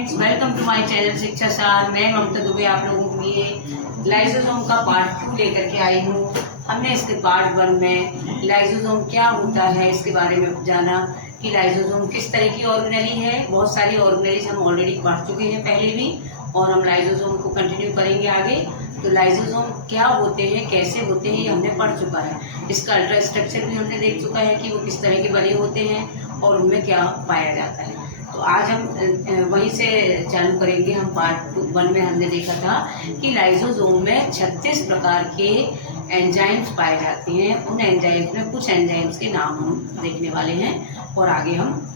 Friends, welcome to my channel Shiksha Saar. मैं ममता दुबे आप लोगों के लिए लाइसोसोम का पार्ट 2 लेकर के आई हूँ। हमने इसके पार्ट 1 में लाइसोसोम क्या होता है इसके बारे में जाना कि लाइसोसोम किस तरह की ऑर्गेनेली है। बहुत सारी ऑर्गेनेलीज हम ऑलरेडी पढ़ चुके हैं पहले भी, और हम लाइसोसोम को कंटिन्यू करेंगे आगे। तो लाइसोसोम क्या होते हैं, कैसे होते हैं, ये हमने पढ़ चुका है। इसका अल्ट्रा स्ट्रक्चर भी हमने देख चुका है कि वो किस तरह के बने होते हैं और उनमें क्या पाया जाता है। तो आज हम वहीं से चालू करेंगे। हम पार्ट 1 में हमने देखा था कि लाइसोसोम में 36 प्रकार के एंजाइम्स पाए जाते हैं। उन एंजाइम्स में कुछ एंजाइम्स के नाम हम देखने वाले हैं और आगे हम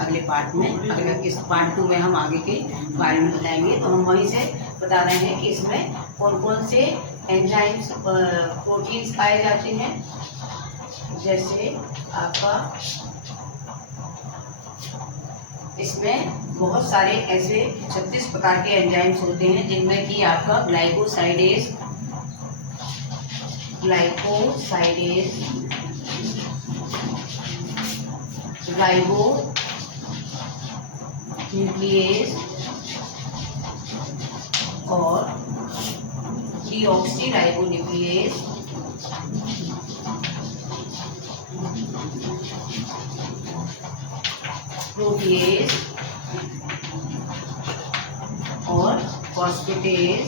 अगले पार्ट में इस पार्ट 2 में हम आगे के बारे में बताएंगे। तो हम वहीं से बता रहे हैं कि इसमें कौन कौन से एंजाइम्स प्रोटीन्स पाए जाते हैं। जैसे आपका इसमें बहुत सारे ऐसे 36 प्रकार के एंजाइम्स होते हैं, जिनमें कि आपका ग्लाइकोसाइडेज, राइबो न्यूक्लियेज और डीऑक्सी राइबोन्यूक्लियेज, प्रोटीएज और फॉस्फेटेज।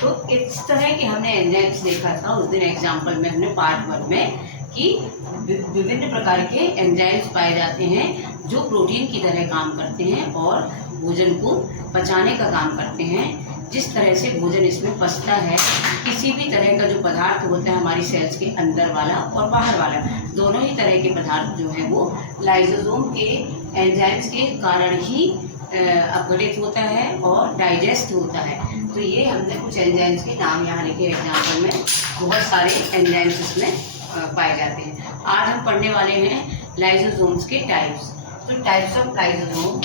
तो इस तरह के हमने एंजाइम्स देखा था उस दिन एग्जाम्पल में, हमने पार्ट 1 में, कि विभिन्न प्रकार के एंजाइम्स पाए जाते हैं जो प्रोटीन की तरह काम करते हैं और भोजन को पचाने का काम करते हैं। जिस तरह से भोजन इसमें पचता है, किसी भी तरह का जो पदार्थ होता है हमारी सेल्स के अंदर वाला और बाहर वाला, दोनों ही तरह के पदार्थ जो है वो लाइसोसोम के एंजाइम्स के कारण ही अपघटित होता है और डाइजेस्ट होता है। तो ये हमने कुछ एंजाइम्स के नाम यहाँ लिखे एग्जाम्पल में। बहुत सारे एंजाइम्स इसमें पाए जाते हैं। आज हम पढ़ने वाले हैं लाइसोसोम्स के टाइप्स। तो टाइप्स ऑफ लाइसोसोम,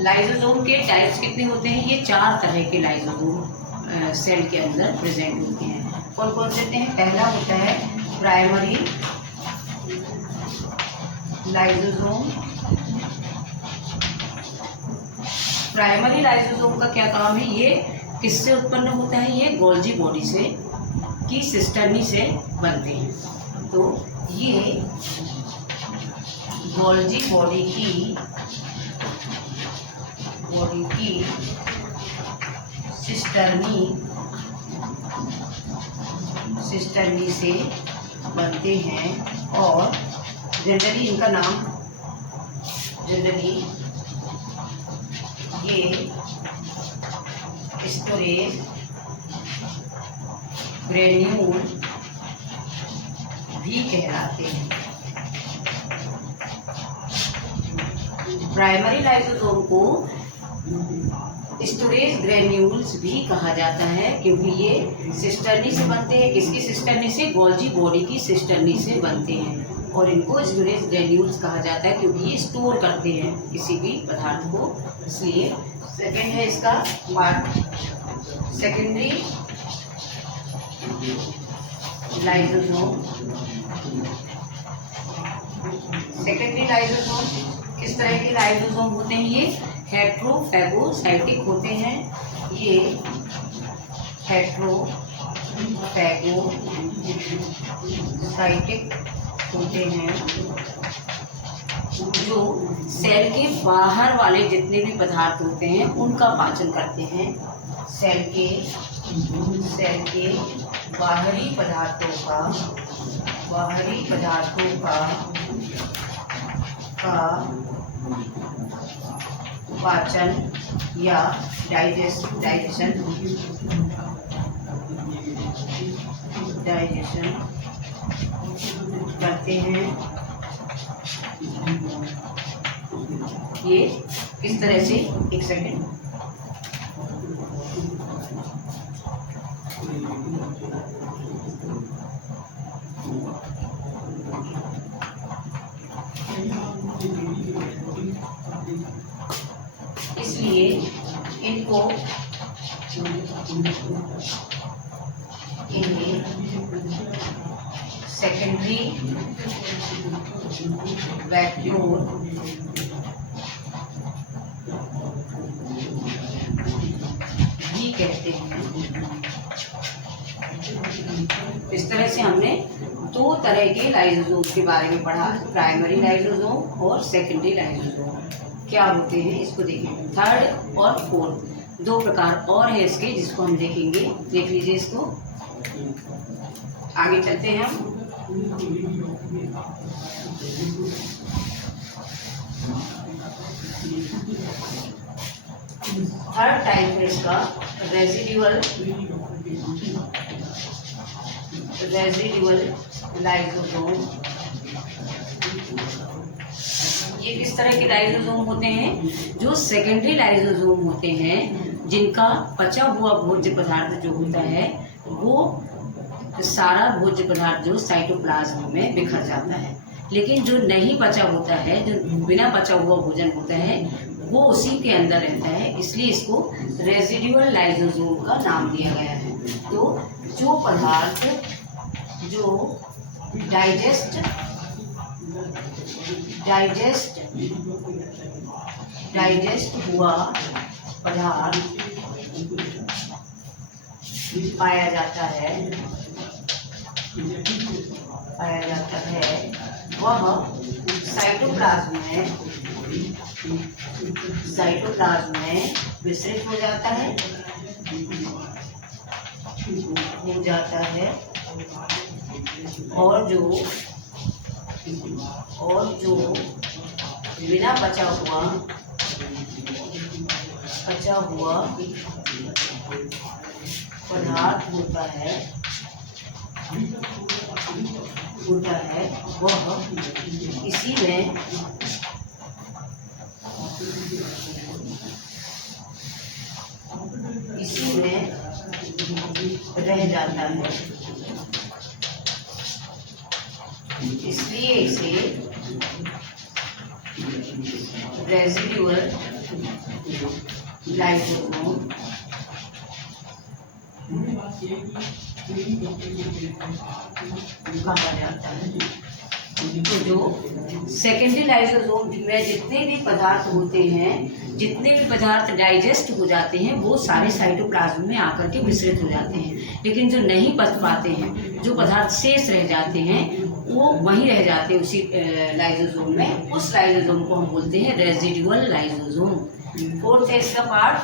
लाइसोसोम के टाइप्स कितने होते हैं? ये 4 तरह के लाइसोसोम सेल के अंदर प्रेजेंट होते हैं। कौन कौन से होते हैं? पहला होता है प्राइमरी लाइसोसोम। प्राइमरी लाइसोसोम का क्या काम है? ये किससे उत्पन्न होता है? ये गोल्जी बॉडी से की सिस्टर्नी से बनते हैं। तो ये गोल्जी बॉडी की सिस्टर्नी से बनते हैं और जनरली इनका नाम ये स्टोरेज ग्रेन्यूल भी कहलाते हैं। प्राइमरी लाइसोसोम को स्टोरेज ग्रेन्यूल्स भी कहा जाता है, क्योंकि ये सिस्टर्नी से बनते हैं। किसकी सिस्टर्नी से? गोल्जी बॉडी की सिस्टर्नी से बनते हैं और इनको स्टोरेज ग्रेन्यूल्स कहा जाता है, क्योंकि ये स्टोर करते हैं किसी भी पदार्थ को, इसलिए। सेकेंड है इसका part secondary lysosome. Secondary lysosome किस तरह के लाइसोसोम होते हैं? ये हेट्रोफैगोसाइटिक होते हैं। ये हेट्रोफैगोसाइटिक होते हैं, जो सेल के बाहर वाले जितने भी पदार्थ होते हैं उनका पाचन करते हैं। सेल के बाहरी पदार्थों का पाचन या डाइजेशन करते हैं। ये किस तरह से? एक सेकेंड। इसलिए इनको इन्हें सेकेंडरी वैक्यूल भी कहते हैं। इस तरह से हमने दो तरह के लाइसोसोम के बारे में पढ़ा, प्राइमरी लाइसोसोम और सेकेंडरी लाइसोसोम क्या होते हैं इसको देखेंगे। थर्ड और फोर्थ दो प्रकार और है इसके, जिसको हम देखेंगे। देख लीजिए इसको, आगे चलते हैं हम। थर्ड टाइप है इसका रेजिडुअल लाइसोसोम। ये किस तरह के लाइसोसोम होते हैं? जो सेकेंडरी लाइसोसोम होते हैं, जिनका पचा हुआ भोज्य पदार्थ जो होता है वो सारा भोज्य पदार्थ जो साइटोप्लाज्म में बिखर जाता है, लेकिन जो नहीं पचा होता है, जो बिना पचा हुआ भोजन होता है, वो उसी के अंदर रहता है, इसलिए इसको रेजिडुअल लाइसोसोम का नाम दिया गया है। तो जो पदार्थ जो डाइजेस्ट हुआ पदार्थ पाया जाता है वह साइटोप्लाज्म में विसरित हो जाता है और जो बिना पचा हुआ पदार्थ होता है वह इसी में रह जाता है, इसलिए इसे रेजिडुअल लाइसोसोम कहा जाता है। तो जो सेकेंडरी लाइसोसोम में जितने भी पदार्थ होते हैं, जितने भी पदार्थ डाइजेस्ट हो जाते हैं, वो सारे साइटोप्लाज्म में आकर के विसरित हो जाते हैं, लेकिन जो नहीं पच पाते हैं, जो पदार्थ शेष रह जाते हैं, वो वहीं रह जाते हैं उसी लाइसोसोम में। उस लाइसोसोम को हम बोलते हैं रेजिडुअल लाइसोसोम। फोर्थ है इसका पार्ट।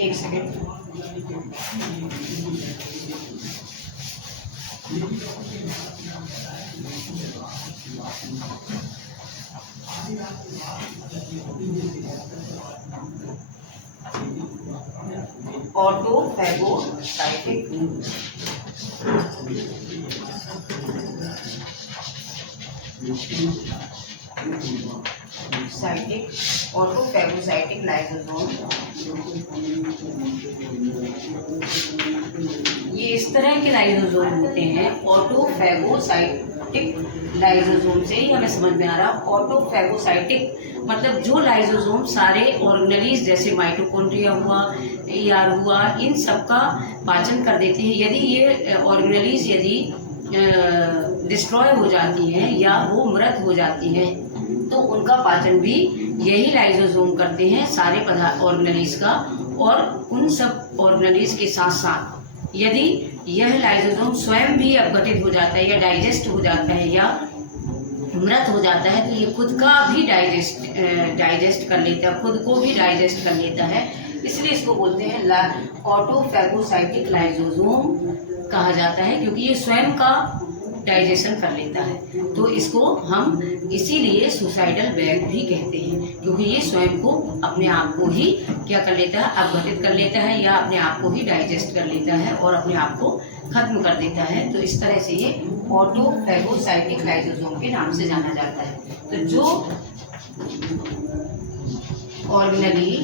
एक सेकेंड, ऑटोफैगोसाइटिक लाइसोसोम ये इस तरह के लाइसोसोम होते हैं। ऑटोफैगोसाइटिक लाइसोसोम से ही हमें समझ में आ रहा, ऑटोफैगोसाइटिक मतलब जो लाइसोसोम सारे ऑर्गेनेलिज जैसे माइटोकॉन्ड्रिया हुआ, ईआर हुआ, इन सब का पाचन कर देते हैं। यदि ये ऑर्गेनेलिज डिस्ट्रॉय हो जाती हैं या वो मृत हो जाती हैं, तो उनका पाचन भी यही लाइसोसोम करते हैं, सारे पदार्थ ऑर्गेनेलिज का। और उन सब ऑर्गेनेलिज के साथ साथ यदि यह लाइसोसोम स्वयं भी अपघटित हो जाता है या डाइजेस्ट हो जाता है या मृत हो जाता है, तो ये खुद का भी डाइजेस्ट कर लेता है, खुद को भी डाइजेस्ट कर लेता है, इसलिए इसको बोलते हैं ऑटोफैगोसाइटिक लाइसोसोम कहा जाता है, क्योंकि ये स्वयं का डाइजेशन कर लेता है। तो इसको हम इसीलिए सुसाइडल बैग भी कहते हैं, क्योंकि ये स्वयं को अपने आप को ही क्या कर लेता है, अपघटित कर लेता है या अपने आप को ही डाइजेस्ट कर लेता है और अपने आप को खत्म कर देता है। तो इस तरह से ये ऑटोफैगोसाइटिक लाइसोसोम के नाम से जाना जाता है। तो जो ऑर्गेनेली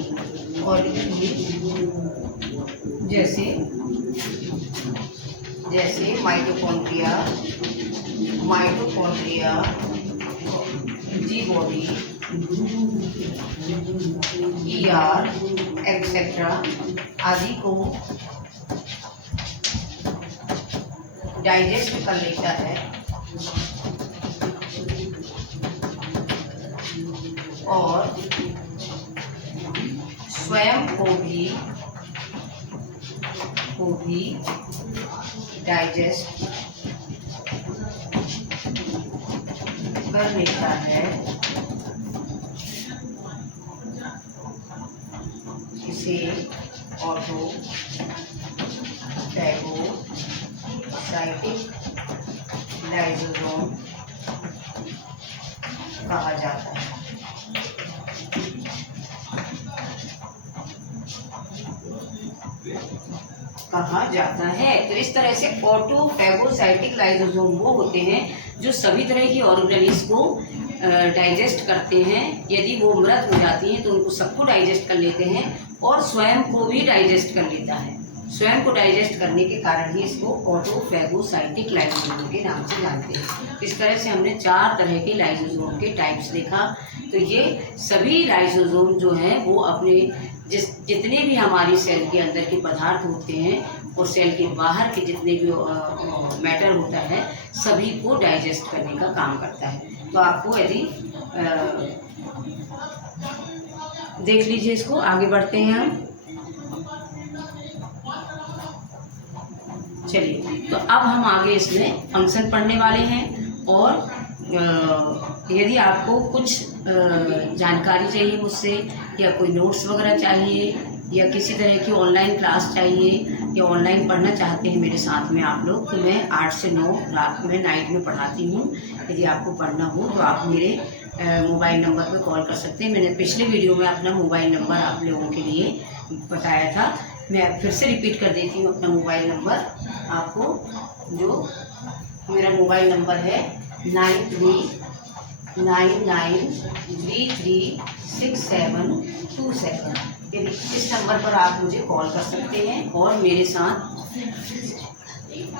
जैसे माइटोकॉन्ड्रिया, जी बॉडी, ER एक्सेट्रा आदि को डाइजेस्ट कर लेता है और स्वयं को भी डाइजेस्ट कर लेता है, इसे ऑटोफैगोसाइटिक लाइसोसोम कहा जाता है। तो इस तरह से ऑटोफैगोसाइटिक लाइसोसोम वो होते हैं जो सभी तरह की ऑर्गेनेल्स को डाइजेस्ट करते हैं। यदि वो मृत हो जाती हैं तो उनको सबको डाइजेस्ट कर लेते हैं और स्वयं को भी डाइजेस्ट कर लेता है। स्वयं को डाइजेस्ट करने के कारण ही इसको ऑटोफैगोसाइटिक लाइसोसोम के नाम से जानते हैं। इस तरह से हमने 4 तरह के लाइसोसोम के टाइप्स देखा। तो ये सभी लाइसोसोम जो हैं वो अपने जितने भी हमारी सेल के अंदर के पदार्थ होते हैं और सेल के बाहर के जितने भी मैटर होता है सभी को डाइजेस्ट करने का काम करता है। तो आपको यदि देख लीजिए, इसको आगे बढ़ते हैं हम। चलिए, तो अब हम आगे इसमें फंक्शन पढ़ने वाले हैं और यदि आपको कुछ जानकारी चाहिए मुझसे या कोई नोट्स वगैरह चाहिए या किसी तरह की ऑनलाइन क्लास चाहिए या ऑनलाइन पढ़ना चाहते हैं मेरे साथ में आप लोग, तो मैं 8 से 9 रात में नाइट में पढ़ाती हूँ। यदि आपको पढ़ना हो तो आप मेरे मोबाइल नंबर पर कॉल कर सकते हैं। मैंने पिछले वीडियो में अपना मोबाइल नंबर आप लोगों के लिए बताया था, मैं फिर से रिपीट कर देती हूँ अपना मोबाइल नंबर आपको। जो मेरा मोबाइल नंबर है 9399336727। यदि इस नंबर पर आप मुझे कॉल कर सकते हैं। और मेरे साथ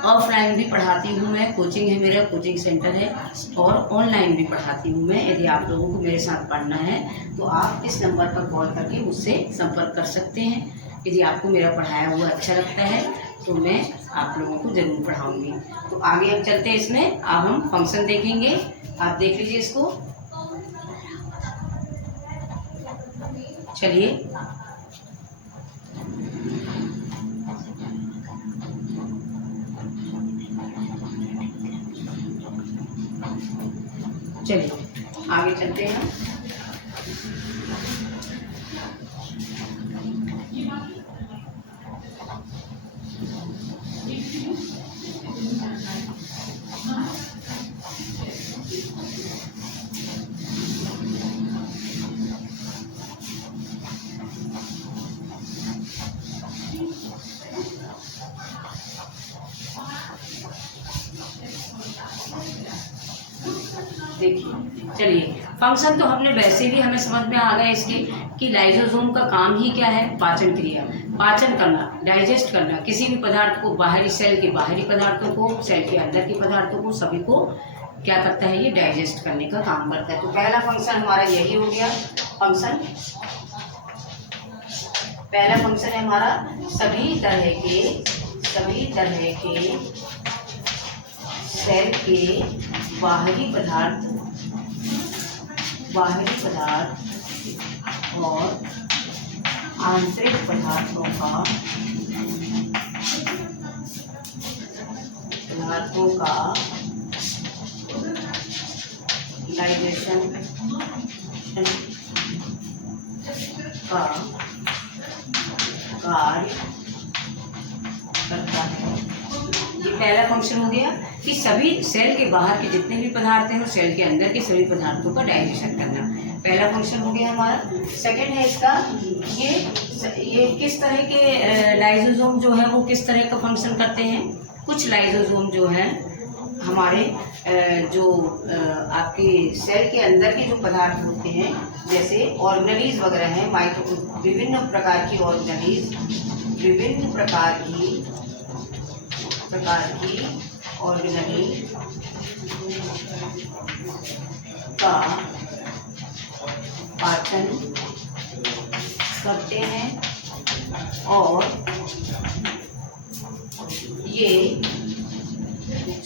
ऑफलाइन भी पढ़ाती हूँ मैं, कोचिंग है मेरा, कोचिंग सेंटर है, और ऑनलाइन भी पढ़ाती हूँ मैं। यदि आप लोगों को मेरे साथ पढ़ना है तो आप इस नंबर पर कॉल करके मुझसे संपर्क कर सकते हैं। यदि आपको मेरा पढ़ाया हुआ अच्छा लगता है तो मैं आप लोगों को ज़रूर पढ़ाऊँगी। तो आगे हम चलते हैं इसमें। अब हम फंक्शन देखेंगे, आप देख लीजिए इसको। चलिए, आगे चलते हैं। देखिए, चलिए, फंक्शन तो हमने वैसे भी हमें समझ में आ गया इसके कि लाइसोसोम का काम ही क्या है, पाचन क्रिया, पाचन करना, डाइजेस्ट करना, किसी भी पदार्थ को, बाहरी सेल के बाहरी पदार्थों को, सेल के अंदर के पदार्थों को, सभी को क्या करता है, ये डाइजेस्ट करने का काम करता है। तो पहला फंक्शन हमारा यही हो गया। पहला फंक्शन है हमारा सभी तरह के सेल के बाहरी पदार्थ और आंतरिक पदार्थों का डाइजेशन का कार्य करता है। ये पहला फंक्शन हो गया कि सभी सेल के बाहर के जितने भी पदार्थ हैं और सेल के अंदर के सभी पदार्थों का डाइजेशन करना, पहला फंक्शन हो गया हमारा। सेकंड है इसका, ये किस तरह के लाइसोसोम जो है वो किस तरह का फंक्शन करते हैं। कुछ लाइसोसोम जो है हमारे जो आपके सेल के अंदर के जो पदार्थ होते हैं, जैसे ऑर्गेनेल्स वगैरह हैं, विभिन्न प्रकार की ऑर्गेनेल्स का पाचन करते हैं और ये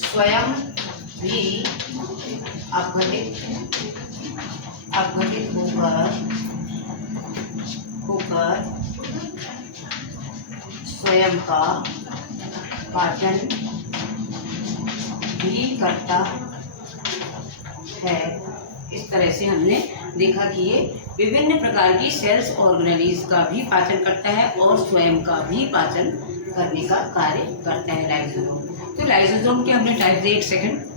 स्वयं भी अपघटित होकर स्वयं का पाचन भी करता है। इस तरह से हमने देखा कि ये विभिन्न प्रकार की सेल्स ऑर्गेनेलिज का भी पाचन करता है और स्वयं का भी पाचन करने का कार्य करता है लाइसोसोम। तो लाइसोसोम के हमने टाइप दिए, एक सेकंड।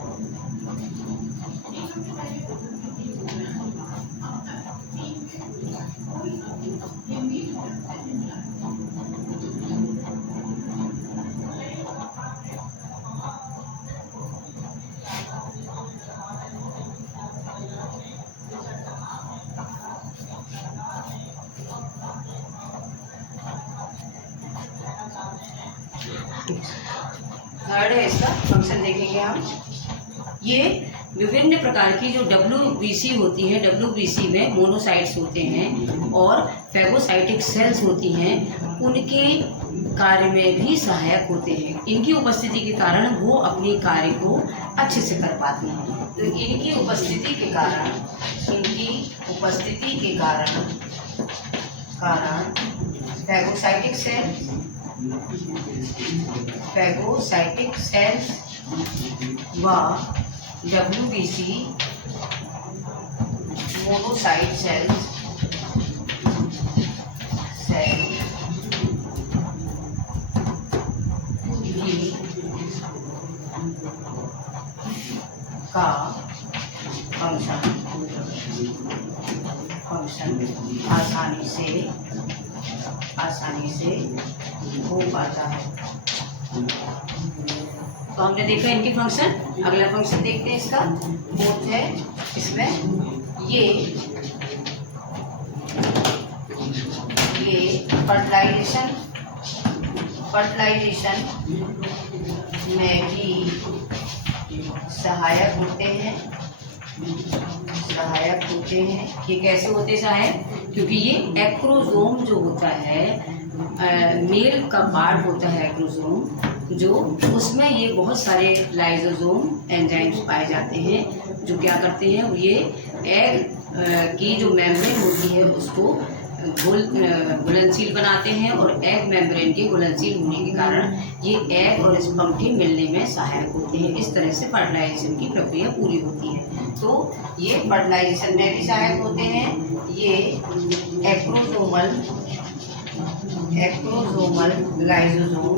थर्ड है इसका फंक्शन, देखेंगे हम। ये विभिन्न प्रकार की जो WBC होती है, WBC में मोनोसाइट्स होते हैं और फैगोसाइटिक सेल्स होती हैं, उनके कार्य में भी सहायक होते हैं। इनकी उपस्थिति के कारण वो अपने कार्य को अच्छे से कर पाते हैं। तो इनकी उपस्थिति के कारण फैगोसाइटिक सेल्स व WBC मोनोसाइट सेल्स का फंक्शन आसानी से हो पाता है। तो हमने देखा इनके फंक्शन। अगला फंक्शन देखते हैं इसका। फोर्थ है इसमें ये फर्टिलाइजेशन में भी सहायक होते हैं। ये कैसे होते सहायक? क्योंकि ये एक्रोसोम जो होता है, मेल का पार्ट होता है एक्रोसोम, जो उसमें ये बहुत सारे लाइसोसोम एंजाइम्स पाए जाते हैं जो क्या करते हैं, ये एग की जो मेम्ब्रेन होती है उसको घुलनशील बनाते हैं और एग मेम्ब्रेन के घुलनशील होने के कारण ये एग और स्पर्म के मिलने में सहायक होते हैं। इस तरह से फर्टिलाइजेशन की प्रक्रिया पूरी होती है। तो ये फर्टिलाइजेशन में भी सहायक होते हैं। ये एक्रोसोमल लाइसोसोम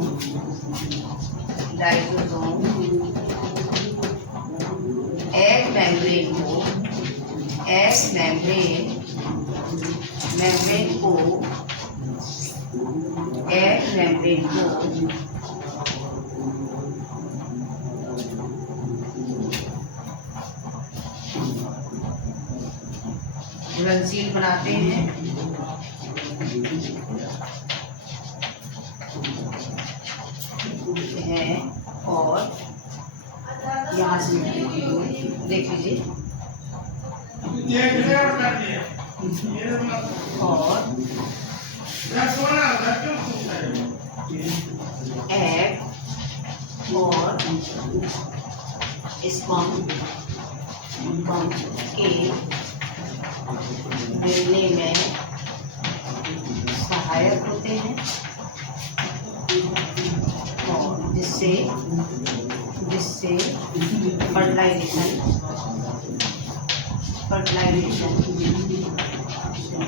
एग मेम्ब्रेन को घुलनशील बनाते हैं और यहाँ से देख लीजिए और एग और स्पर्म के मिलने में सहायक होते हैं और जिससे फर्टिलाइजेशन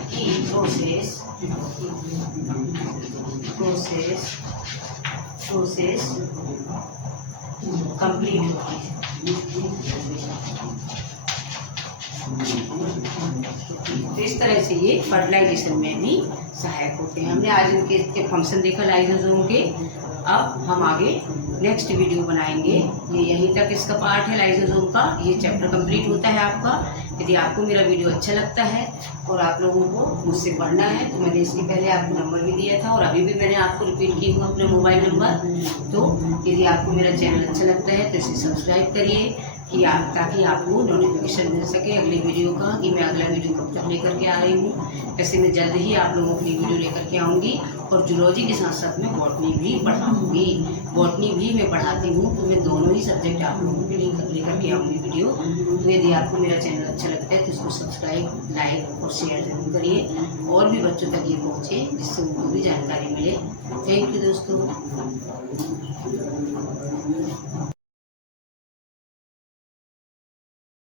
की प्रोसेस कंप्लीट होती है। तो इस तरह से ये फर्टिलाइजेशन में भी सहायक होते हैं। हमने आज इनके फंक्शन देखा लाइसोसोम के। अब हम आगे नेक्स्ट वीडियो बनाएंगे। ये यहीं तक इसका पार्ट है लाइसोसोम का। ये चैप्टर कंप्लीट होता है आपका। यदि आपको मेरा वीडियो अच्छा लगता है और आप लोगों को मुझसे पढ़ना है तो मैंने इसके पहले आपको नंबर भी दिया था और अभी भी मैंने आपको रिपीट की हूँ अपना मोबाइल नंबर। तो यदि आपको मेरा चैनल अच्छा लगता है तो इसे सब्सक्राइब करिए, कि ताकि आपको नोटिफिकेशन मिल सके अगली वीडियो का, कि मैं अगला वीडियो कब तक लेकर के आ रही हूँ। ऐसे मैं जल्द ही आप लोगों के लिए वीडियो लेकर के आऊँगी, और जूलॉजी के साथ साथ मैं बॉटनी भी पढ़ाऊँगी। बॉटनी भी मैं पढ़ाती हूँ, तो मैं दोनों ही सब्जेक्ट आप लोगों के लिए लेकर के आऊँगी वीडियो। तो यदि आपको मेरा चैनल अच्छा लगता है तो इसको सब्सक्राइब, लाइक और शेयर जरूर करिए, और भी बच्चों तक ये पहुँचे जिससे उनको भी जानकारी मिले। थैंक यू दोस्तों।